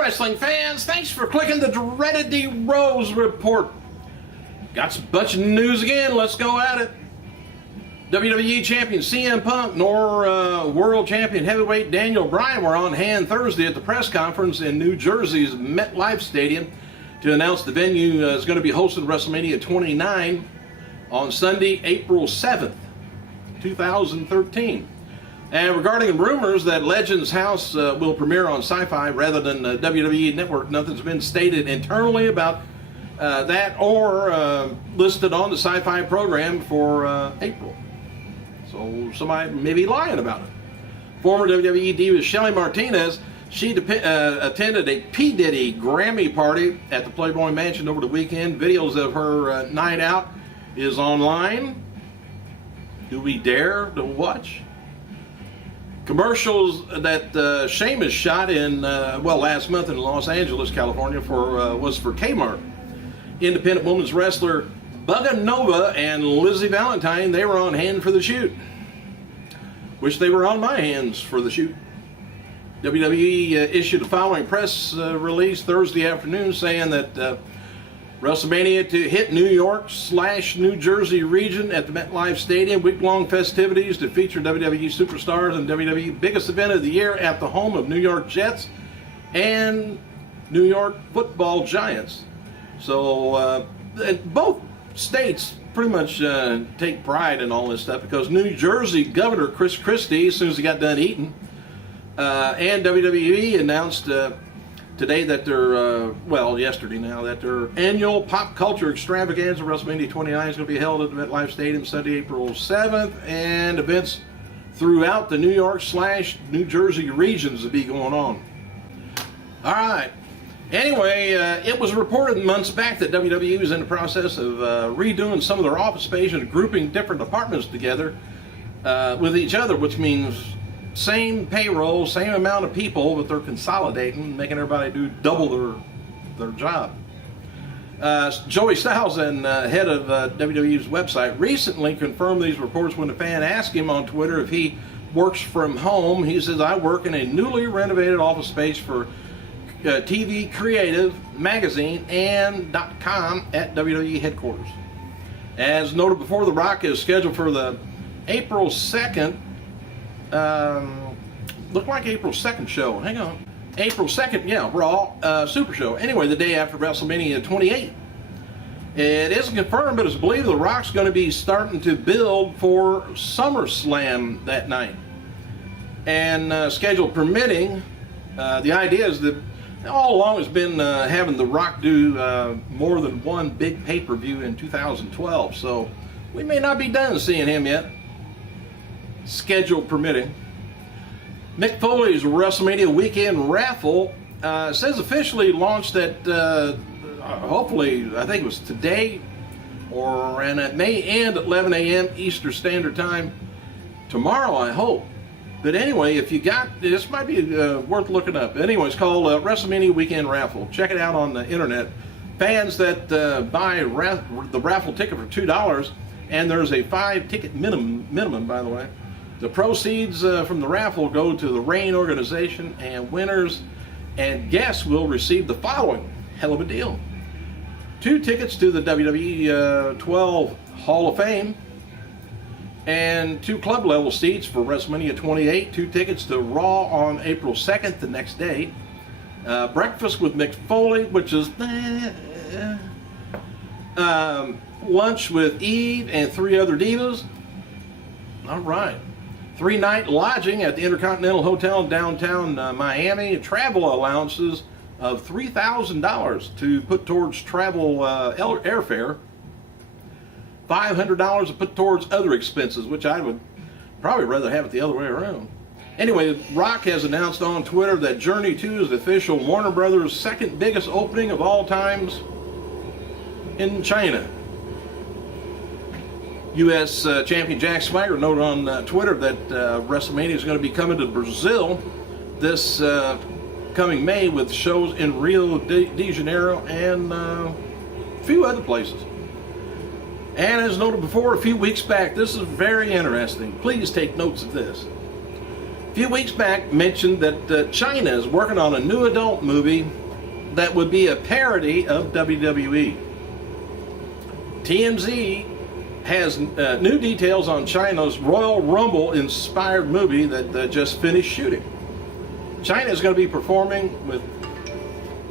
wrestling fans, thanks for clicking the dreaded D Rose report. Got a bunch of news again, let's go at it. WWE Champion CM Punk nor World Champion Heavyweight Daniel Bryan were on hand Thursday at the press conference in New Jersey's MetLife Stadium to announce the venue is going to be hosting WrestleMania 29 on Sunday, April 7th, 2013. And regarding rumors that Legends House will premiere on Sci-Fi rather than WWE Network, nothing's been stated internally about that or listed on the Sci-Fi program for April. So somebody may be lying about it. Former WWE diva Shelly Martinez, she attended a P. Diddy Grammy party at the Playboy Mansion over the weekend. Videos of her night out is online. Do we dare to watch? Commercials that Sheamus shot in last month in Los Angeles, California, was for Kmart. Independent women's wrestler Bugga Nova and Lizzie Valentine, they were on hand for the shoot. Wish they were on my hands for the shoot. WWE issued the following press release Thursday afternoon saying that WrestleMania to hit New York/New Jersey region at the MetLife Stadium. Week-long festivities to feature WWE superstars and WWE biggest event of the year at the home of New York Jets and New York Football Giants. So both states pretty much take pride in all this stuff because New Jersey Governor Chris Christie, as soon as he got done eating, and WWE announced today that yesterday now, that their annual pop culture extravaganza WrestleMania 29 is going to be held at the MetLife Stadium Sunday, April 7th, and events throughout the New York/New Jersey regions will be going on. All right. Anyway, it was reported months back that WWE was in the process of redoing some of their office space and grouping different departments together with each other, which means same payroll, same amount of people, but they're consolidating, making everybody do double their job. Joey Styles, and head of WWE's website, recently confirmed these reports when a fan asked him on Twitter if he works from home. He says, "I work in a newly renovated office space for TV Creative Magazine and .com at WWE headquarters." As noted before, The Rock is scheduled for the April 2nd, look like April 2nd show. Hang on. April 2nd, yeah, Raw Super Show. Anyway, the day after WrestleMania 28. It isn't confirmed, but it's believed The Rock's going to be starting to build for SummerSlam that night. And schedule permitting, the idea is that all along has been having The Rock do more than one big pay-per-view in 2012, so we may not be done seeing him yet, schedule permitting. Mick Foley's WrestleMania weekend raffle says officially launched at hopefully, I think it was today, and it may end at 11 a.m. Eastern Standard Time tomorrow, I hope. But anyway, if you got, this might be worth looking up. Anyway, it's called WrestleMania Weekend Raffle. Check it out on the internet. Fans that buy the raffle ticket for $2, and there's a 5-ticket minimum, by the way. The proceeds from the raffle go to the Reign organization, and winners and guests will receive the following. Hell of a deal. 2 tickets to the WWE 12 Hall of Fame, and 2 club level seats for WrestleMania 28, 2 tickets to Raw on April 2nd, the next day, breakfast with Mick Foley, which is lunch with Eve and 3 other divas. All right. 3-night lodging at the Intercontinental Hotel in downtown Miami, travel allowances of $3,000 to put towards travel airfare, $500 to put towards other expenses, which I would probably rather have it the other way around. Anyway, Rock has announced on Twitter that Journey 2 is the official Warner Brothers' second biggest opening of all times in China. U.S. Champion Jack Swagger noted on Twitter that WrestleMania is going to be coming to Brazil this coming May with shows in Rio de Janeiro and a few other places. And as noted before a few weeks back, this is very interesting. Please take notes of this. a few weeks back mentioned that Chyna is working on a new adult movie that would be a parody of WWE. TMZ has new details on Chyna's Royal Rumble inspired movie that just finished shooting. Chyna is going to be performing with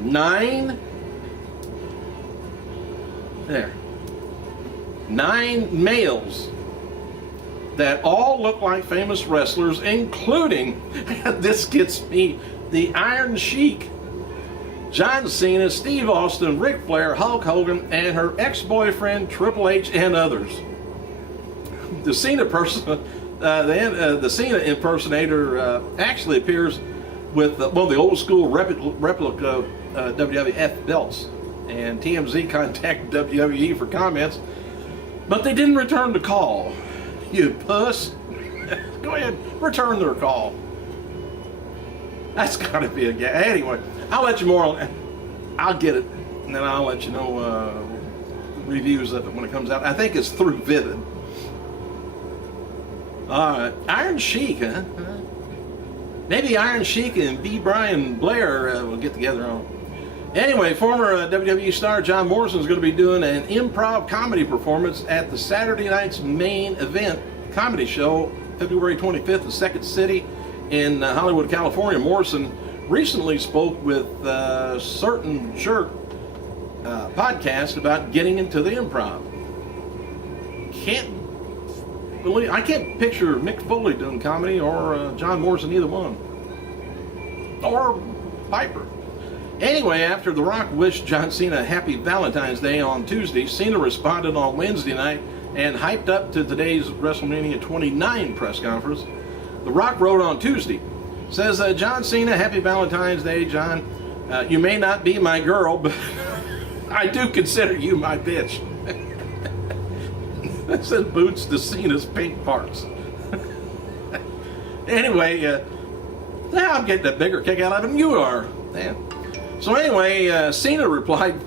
nine males that all look like famous wrestlers, including, this gets me, the Iron Sheik, John Cena, Steve Austin, Ric Flair, Hulk Hogan, and her ex-boyfriend Triple H, and others. The Cena the Cena impersonator actually appears with one of the old school replica WWF belts, and TMZ contacted WWE for comments, but they didn't return the call. You puss. Go ahead, return their call. That's gotta be a guy. Anyway, I'll let you more on. I'll get it, and then I'll let you know reviews of it when it comes out. I think it's through Vivid. Iron Sheik, huh? Maybe Iron Sheik and B. Brian Blair will get together on. Anyway, former WWE star John Morrison is going to be doing an improv comedy performance at the Saturday night's main event comedy show, February 25th at Second City in Hollywood, California. Morrison recently spoke with Certain Jerk podcast about getting into the improv. I can't picture Mick Foley doing comedy or John Morrison, either one. Or Piper. Anyway, after The Rock wished John Cena a happy Valentine's Day on Tuesday, Cena responded on Wednesday night and hyped up to today's WrestleMania 29 press conference. The Rock wrote on Tuesday, says, John Cena, happy Valentine's Day, John. You may not be my girl, but I do consider you my bitch. That says boots to Cena's pink parts. Anyway, I'm getting a bigger kick out of it than you are. Man. So anyway, Cena replied,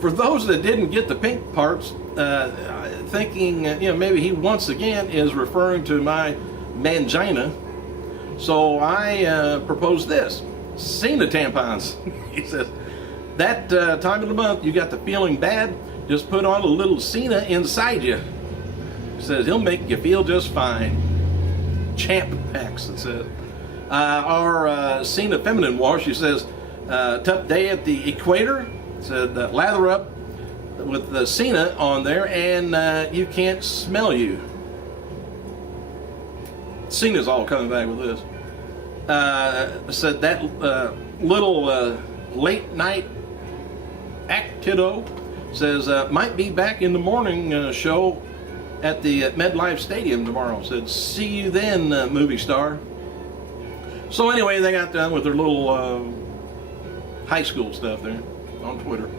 for those that didn't get the pink parts, thinking, maybe he once again is referring to my mangina. So I propose this, Cena tampons. He says, that time of the month you got the feeling bad, just put on a little Cena inside you. He says, he'll make you feel just fine. Champ packs, it says. Our Cena feminine wash, he says, tough day at the equator. Said lather up with the Cena on there and you can't smell you. Cena's all coming back with this. Said that little late night act kiddo says might be back in the morning show at the MetLife Stadium tomorrow. Said see you then, movie star. So anyway, they got done with their little high school stuff there on Twitter.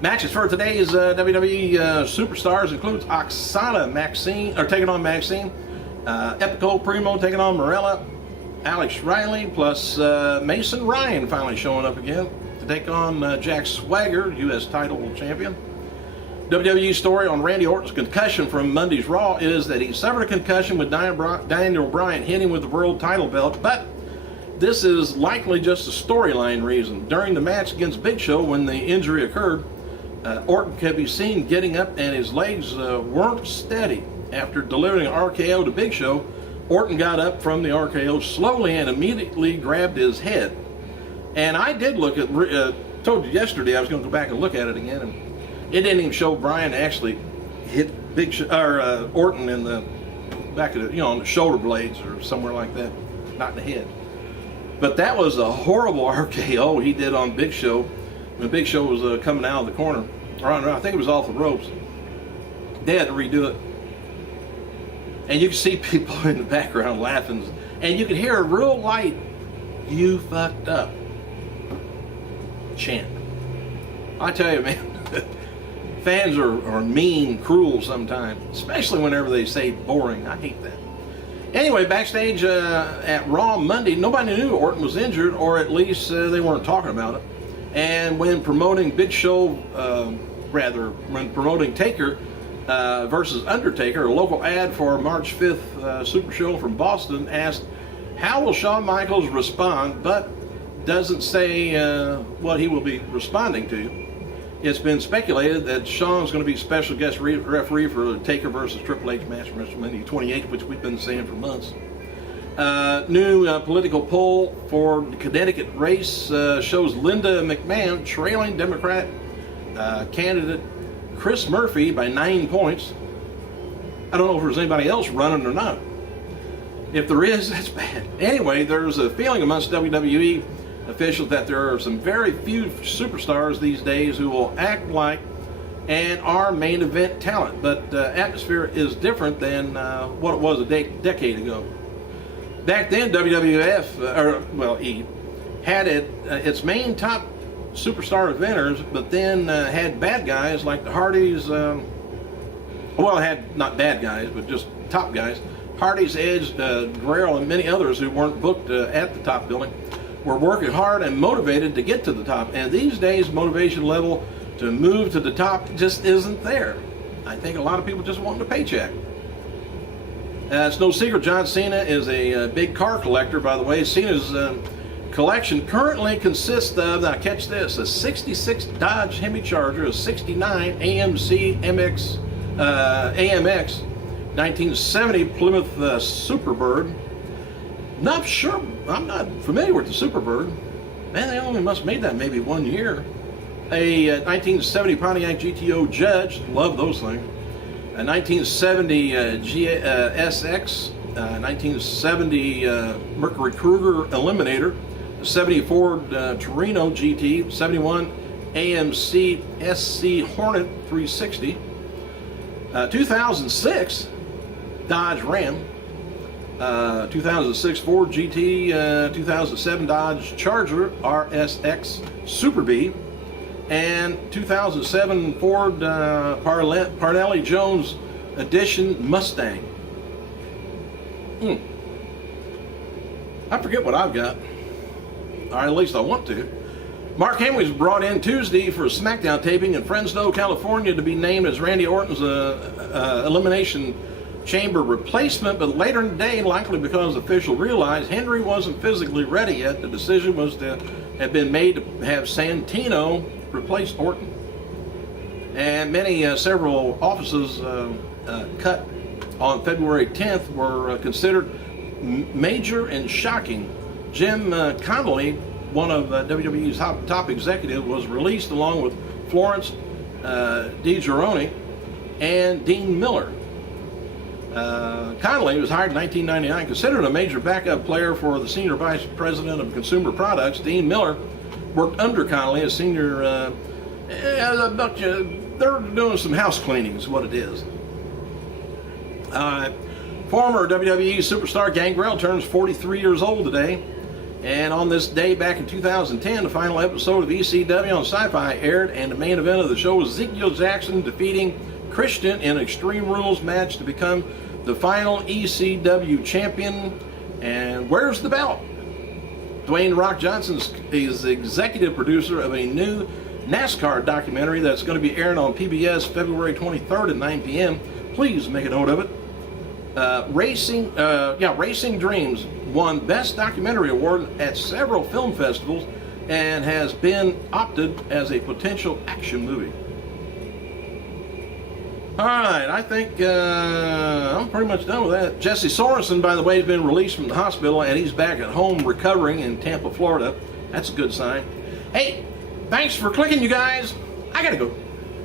Matches for today's WWE Superstars includes Oksana Maxine, taking on Maxine, Epico Primo taking on Morella, Alex Riley plus Mason Ryan finally showing up again to take on Jack Swagger, U.S. title champion. WWE story on Randy Orton's concussion from Monday's Raw is that he suffered a concussion with Daniel Bryan hitting with the world title belt, but this is likely just a storyline reason. During the match against Big Show, when the injury occurred, Orton could be seen getting up and his legs weren't steady. After delivering an RKO to Big Show, Orton got up from the RKO slowly and immediately grabbed his head. And I did look at, told you yesterday I was going to go back and look at it again, and it didn't even show Bryan actually hit Orton in the back of the, on the shoulder blades or somewhere like that, not in the head. But that was a horrible RKO he did on Big Show when Big Show was coming out of the corner. Or I think it was off the ropes. They had to redo it. And you could see people in the background laughing. And you could hear a real light, you fucked up chant. I tell you, man, fans are mean, cruel sometimes, especially whenever they say boring. I hate that. Anyway, backstage at Raw Monday, nobody knew Orton was injured, or at least they weren't talking about it. And when promoting Big Show, when promoting Taker versus Undertaker, a local ad for March 5th Super Show from Boston asked, How will Shawn Michaels respond, but doesn't say what he will be responding to. It's been speculated that Shawn's going to be special guest referee for the Taker versus Triple H match from WrestleMania 28, which we've been saying for months. New political poll for the Connecticut race shows Linda McMahon trailing Democrat candidate Chris Murphy by 9 points. I don't know if there's anybody else running or not. If there is, that's bad. Anyway, there's a feeling amongst WWE officials that there are some very few superstars these days who will act like and are main event talent, but atmosphere is different than what it was a decade ago. Back then, WWF, had its main top superstar eventers, but then had bad guys like the Hardys. It had not bad guys, but just top guys. Hardys, Edge, Guerrero, and many others who weren't booked at the top billing were working hard and motivated to get to the top. And these days, motivation level to move to the top just isn't there. I think a lot of people just want a paycheck. It's no secret John Cena is a big car collector, by the way. Cena's collection currently consists of, now catch this, a 66 Dodge Hemi Charger, a 69 AMC AMX, 1970 Plymouth Superbird. Not sure, I'm not familiar with the Superbird. Man, they only must have made that maybe 1 year. A 1970 Pontiac GTO Judge, love those things. A 1970 SX, 1970 Mercury Kruger Eliminator, a 70 Ford Torino GT, 71 AMC SC Hornet 360, 2006 Dodge Ram, 2006 Ford GT, 2007 Dodge Charger RSX Super B, and 2007 Ford Parnelli Jones Edition Mustang. I forget what I've got, or at least I want to. Mark Henry was brought in Tuesday for a SmackDown taping in Fresno, California, to be named as Randy Orton's Elimination Chamber replacement, but later in the day, likely because officials realized Henry wasn't physically ready yet, the decision was to have been made to have Santino replace Orton. And several offices cut on February 10th were considered major and shocking. Jim Connolly, one of WWE's top executives, was released along with Florence DiGiorno and Dean Miller. Connolly was hired in 1999, considered a major backup player for the senior vice president of consumer products. Dean Miller worked under Connolly as senior. They're doing some house cleaning, is what it is. Former WWE superstar Gangrel turns 43 years old today. And on this day back in 2010, the final episode of ECW on Sci-Fi aired, and the main event of the show was Ezekiel Jackson defeating Christian in an Extreme Rules match to become the final ECW champion. And where's the belt? Dwayne Rock Johnson is the executive producer of a new NASCAR documentary that's going to be airing on PBS February 23rd at 9 p.m. Please make a note of it. Racing Dreams won Best Documentary Award at several film festivals and has been opted as a potential action movie. All right, I think I'm pretty much done with that. Jesse Sorensen, by the way, has been released from the hospital, and he's back at home recovering in Tampa, Florida. That's a good sign. Hey, thanks for clicking, you guys. I gotta go.